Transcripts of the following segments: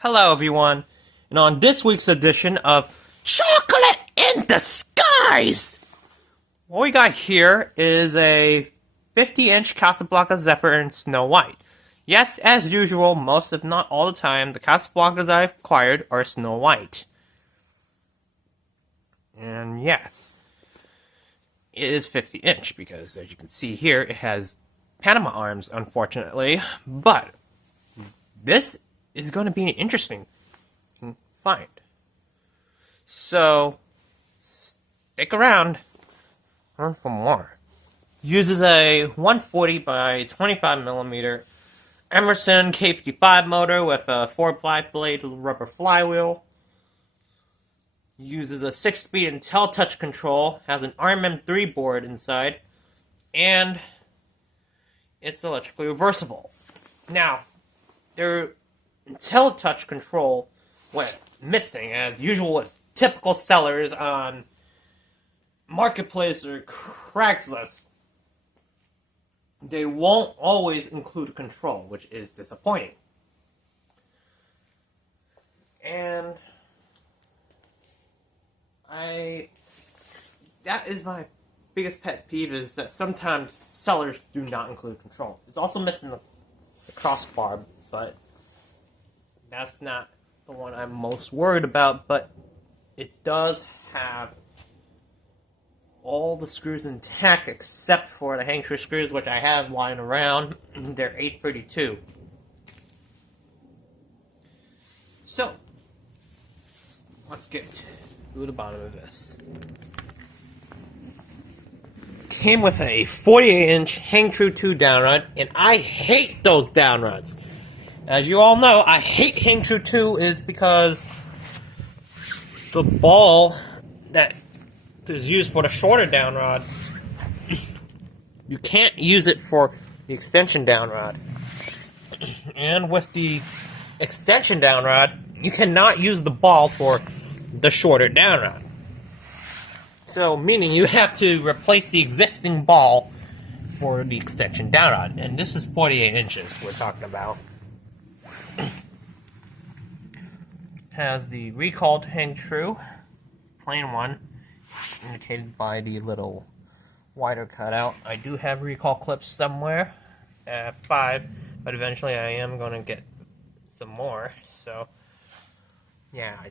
Hello, everyone, and on this week's edition of Chocolate in Disguise, what we got here is a 50-inch Casablanca Zephyr in Snow White. Yes, as usual, most if not all the time, the Casablancas I've acquired are Snow White. And yes, it is 50-inch because, as you can see here, it has Panama arms, unfortunately, but this is going to be an interesting find. So, stick around for more. Uses a 140 by 25 millimeter Emerson K55 motor with a 4-black blade rubber flywheel. Uses a 6-speed InteliTouch control. Has an RM3 board inside. And it's electrically reversible. Now, their InteliTouch control went missing, as usual with typical sellers on Marketplace or Craigslist. They won't always include control, which is disappointing. And that is my biggest pet peeve, is that sometimes sellers do not include control. It's also missing the crossbar, but that's not the one I'm most worried about, but it does have all the screws intact except for the Hang-Tru screws, which I have lying around. They're 832. So, let's get to the bottom of this. Came with a 48-inch Hang-Tru II downrod, and I hate those downrods. As you all know, I hate Hang-Tru II is because the ball that is used for the shorter downrod, you can't use it for the extension downrod. And with the extension downrod, you cannot use the ball for the shorter downrod. So, meaning you have to replace the existing ball for the extension downrod. And this is 48 inches we're talking about. Has the recalled Hang-Tru, plain one, indicated by the little wider cutout. I do have recall clips somewhere. I have 5, but eventually I am going to get some more. So, yeah, I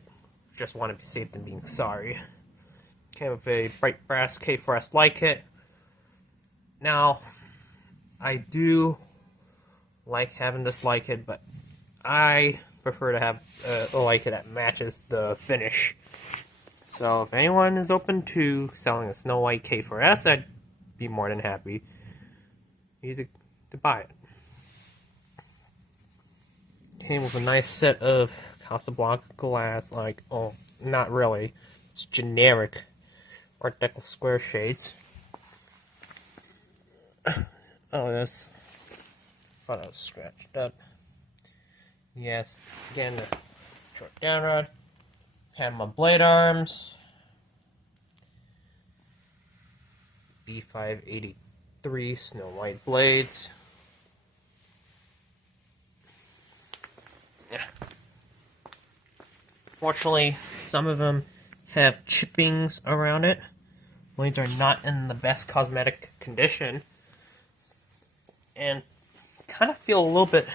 just want to be safe than being sorry. Came with a bright Brass K4S light kit. Now, I do like having this light kit, but I prefer to have a light kit that matches the finish. So if anyone is open to selling a Snow White K4S, I'd be more than happy to buy it. Came with a nice set of Casablanca glass, oh, not really. It's generic Art Deco square shades. Oh, this. Thought I was scratched up. Yes, again, the short downrod. Panama blade arms. B583 Snow White blades. Yeah. Fortunately, some of them have chippings around it. Blades are not in the best cosmetic condition. And kind of feel a little bit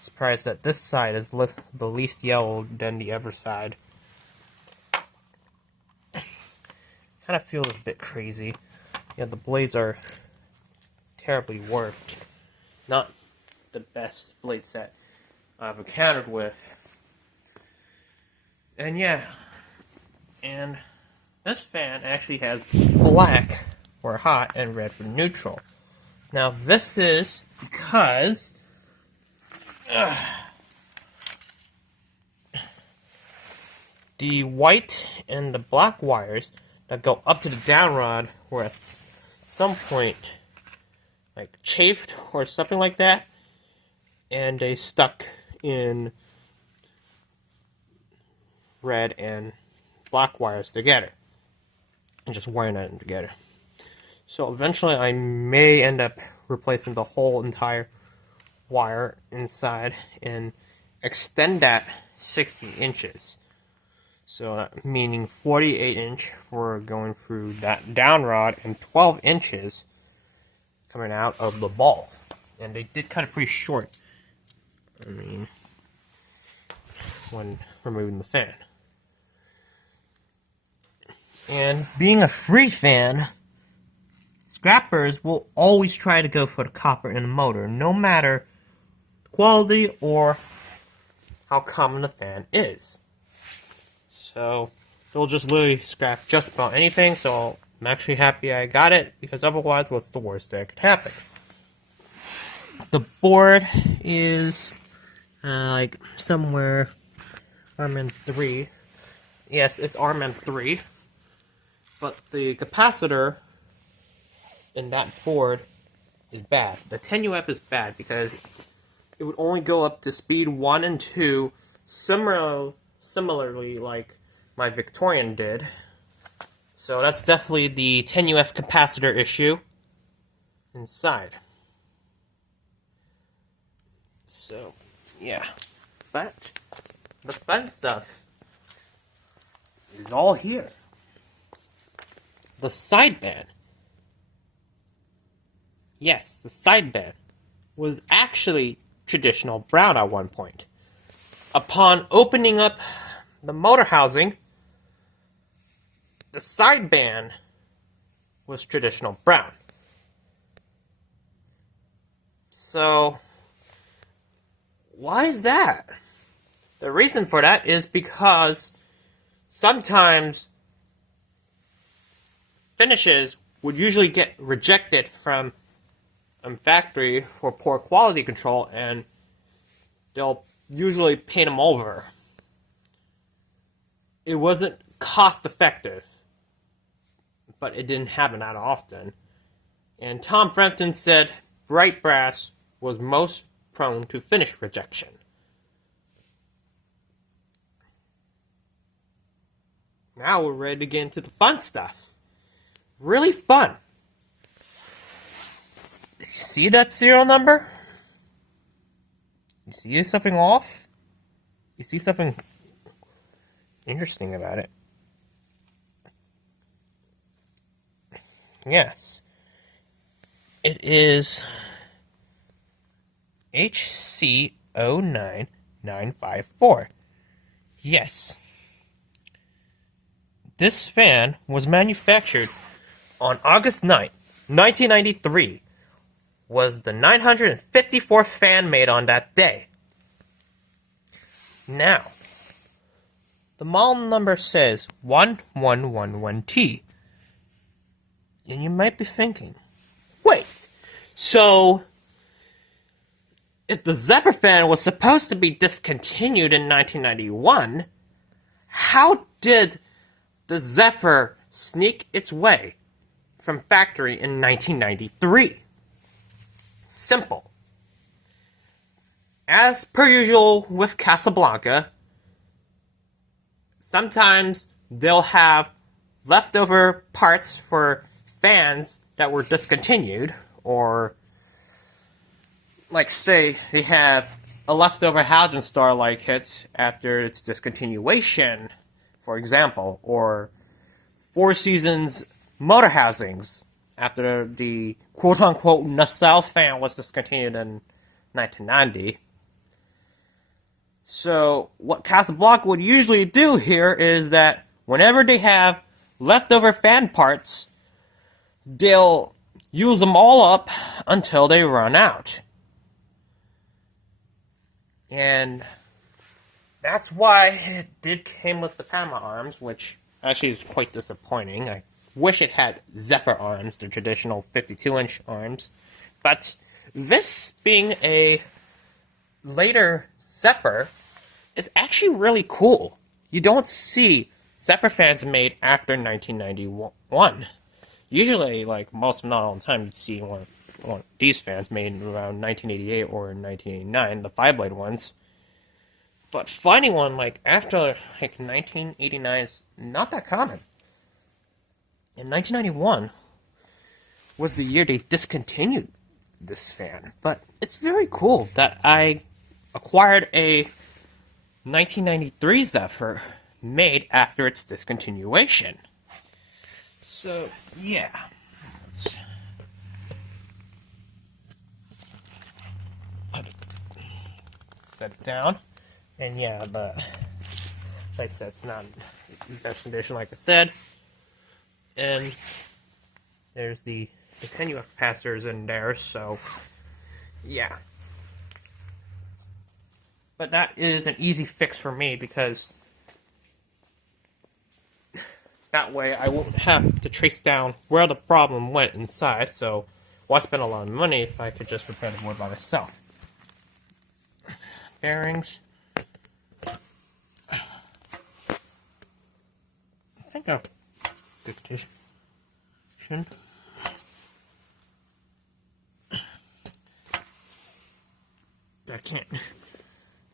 surprised that this side is the least yellowed than the other side. Kind of feels a bit crazy. Yeah, the blades are terribly warped. Not the best blade set I've encountered with. And yeah, and this fan actually has black for hot and red for neutral. Now this is because the white and the black wires that go up to the downrod were at some point chafed or something like that, and they stuck in red and black wires together and just wiring them together. So eventually I may end up replacing the whole entire wire inside and extend that 60 inches. So meaning 48 inch we're going through that downrod and 12 inches coming out of the ball. And they did cut it pretty short. I mean, when removing the fan. And being a free fan, scrappers will always try to go for the copper in the motor, no matter the quality or how common the fan is. So they'll just literally scrap just about anything, so I'm actually happy I got it, because otherwise what's the worst that could happen? The board is like somewhere RMN3. Yes, it's RMN3. But the capacitor in that board is bad. The 10 UF is bad because it would only go up to speed 1 and 2, similarly like my Victorian did. So that's definitely the 10 UF capacitor issue inside. So, yeah. But the fun stuff is all here. The sideband. Yes, the sideband was actually traditional brown at one point. Upon opening up the motor housing, the sideband was traditional brown. So, why is that? The reason for that is because sometimes finishes would usually get rejected from factory for poor quality control, and they'll usually paint them over. It wasn't cost effective, but it didn't happen that often. And Tom Frampton said bright brass was most prone to finish rejection. Now we're ready to get into the fun stuff. Really fun. You see that serial number? You see something off? You see something interesting about it? Yes. It is HC09954. Yes. This fan was manufactured on August 9th, 1993. Was the 954th fan made on that day. Now, the model number says 1111T. And you might be thinking, wait, so if the Zephyr fan was supposed to be discontinued in 1991, how did the Zephyr sneak its way from factory in 1993? Simple. As per usual with Casablanca, sometimes they'll have leftover parts for fans that were discontinued, or like say they have a leftover halogen starlight kit after its discontinuation, for example, or Four Seasons motor housings after the quote-unquote nacelle fan was discontinued in 1990. So what Casablanca would usually do here is that whenever they have leftover fan parts, they'll use them all up until they run out. And that's why it did came with the Panama arms, which actually is quite disappointing. I wish it had Zephyr arms, the traditional 52-inch arms. But this being a later Zephyr is actually really cool. You don't see Zephyr fans made after 1991. Usually, like most, not all the time, you'd see one of these fans made around 1988 or 1989, the 5-blade ones. But finding one like after like 1989 is not that common. In 1991 was the year they discontinued this fan, but it's very cool that I acquired a 1993 Zephyr made after its discontinuation. So, yeah. Let's set it down. And yeah, but like I said, it's not in the best condition, like I said. And there's the attenuator capacitors in there, so yeah. But that is an easy fix for me because that way I won't have to trace down where the problem went inside, so why spend a lot of money if I could just repair the board by myself? Bearings. I think I'll dictation. I can't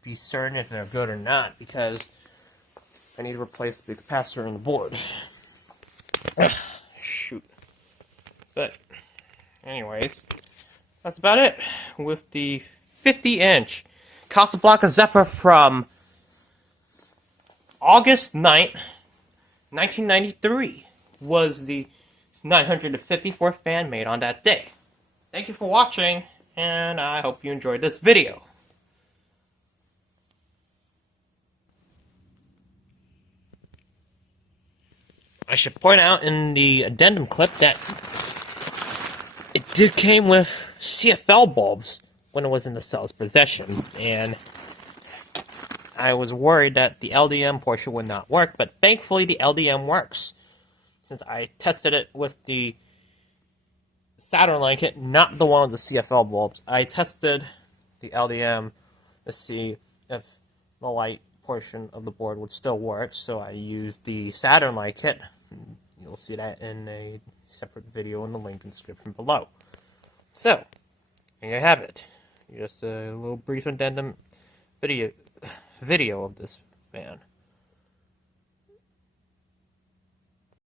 be certain if they're good or not because I need to replace the capacitor on the board. Shoot. But, anyways, that's about it with the 50-inch Casablanca Zephyr from August 9th, 1993 was the 954th band made on that day. Thank you for watching, and I hope you enjoyed this video. I should point out in the addendum clip that it did came with CFL bulbs when it was in the seller's possession, and I was worried that the LDM portion would not work, but thankfully the LDM works. Since I tested it with the Saturn line kit, not the one with the CFL bulbs. I tested the LDM to see if the light portion of the board would still work, so I used the Saturn line kit. You'll see that in a separate video in the link in the description below. So, there you have it. Just a little brief addendum video of this van.